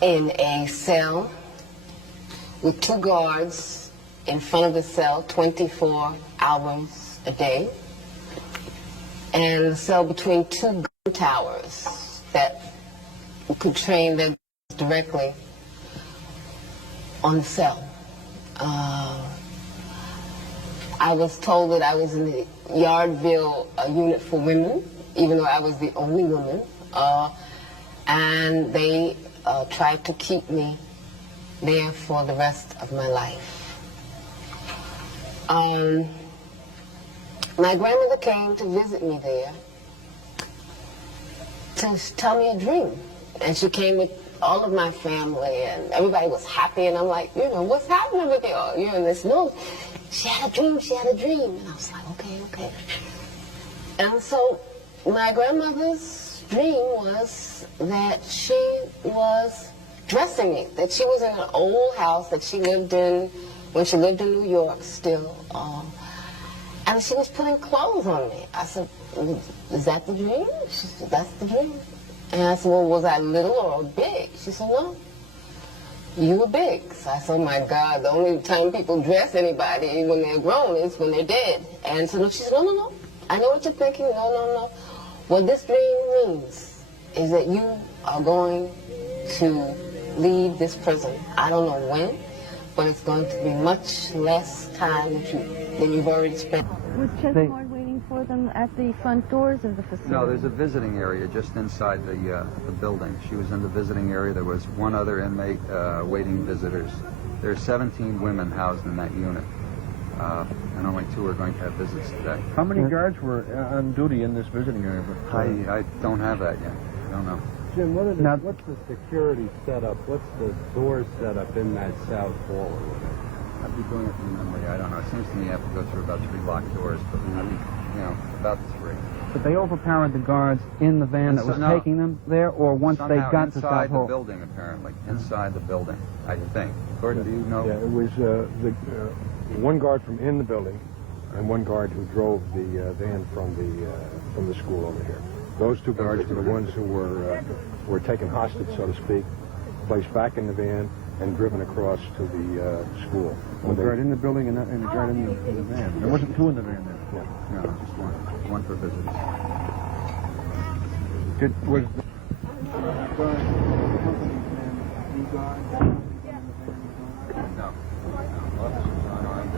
in a cell with 2 guards in front of the cell 24 hours a day, and a cell between 2 gun towers that could train their guns directly on the cell. I was told that I was in the Yardville unit for women, even though I was the only woman, and they tried to keep me there for the rest of my life. My grandmother came to visit me there to tell me a dream, and she came with all of my family, and everybody was happy, and I'm like, you know, what's happening with you? You know, this no, she had a dream, and I was like, okay. And so my grandmother's dream was that she was dressing me, that she was in an old house that she lived in when she lived in New York still, and she was putting clothes on me. I said, is that the dream? She said, that's the dream. And I said, well, was I little or big? She said, no, you were big. So I said, oh my God, the only time people dress anybody when they're grown is when they're dead. And so she said, no, I know what you're thinking, no. What this dream means is that you are going to leave this prison. I don't know when, but it's going to be much less time than you've already spent. Was Chesmore waiting for them at the front doors of the facility? No, there's a visiting area just inside the building. She was in the visiting area. There was 1 other inmate waiting visitors. There are 17 women housed in that unit, and only 2 are going to have visits today. How many guards were on duty in this visiting area? I don't have that yet. I don't know. Jim, what's the security setup? What's the doors set up in that south hall? I'd be doing it from memory. I don't know. It seems to me you have to go through about 3 locked doors, but I'd be, about 3. But they overpowered the guards in the van that was taking them there, or once they got to South inside the Hall? building, apparently. Inside the building, I think. Gordon, do you know? Yeah, it was 1 guard from in the building and 1 guard who drove the van from the school over here. Those 2 guards were the ones who were taken hostage, so to speak, placed back in the van and driven across to the school. One guard in the building and a guard in the van. There wasn't 2 in the van then? No, just 1. 1 for visitors. Was No. Officers on armed.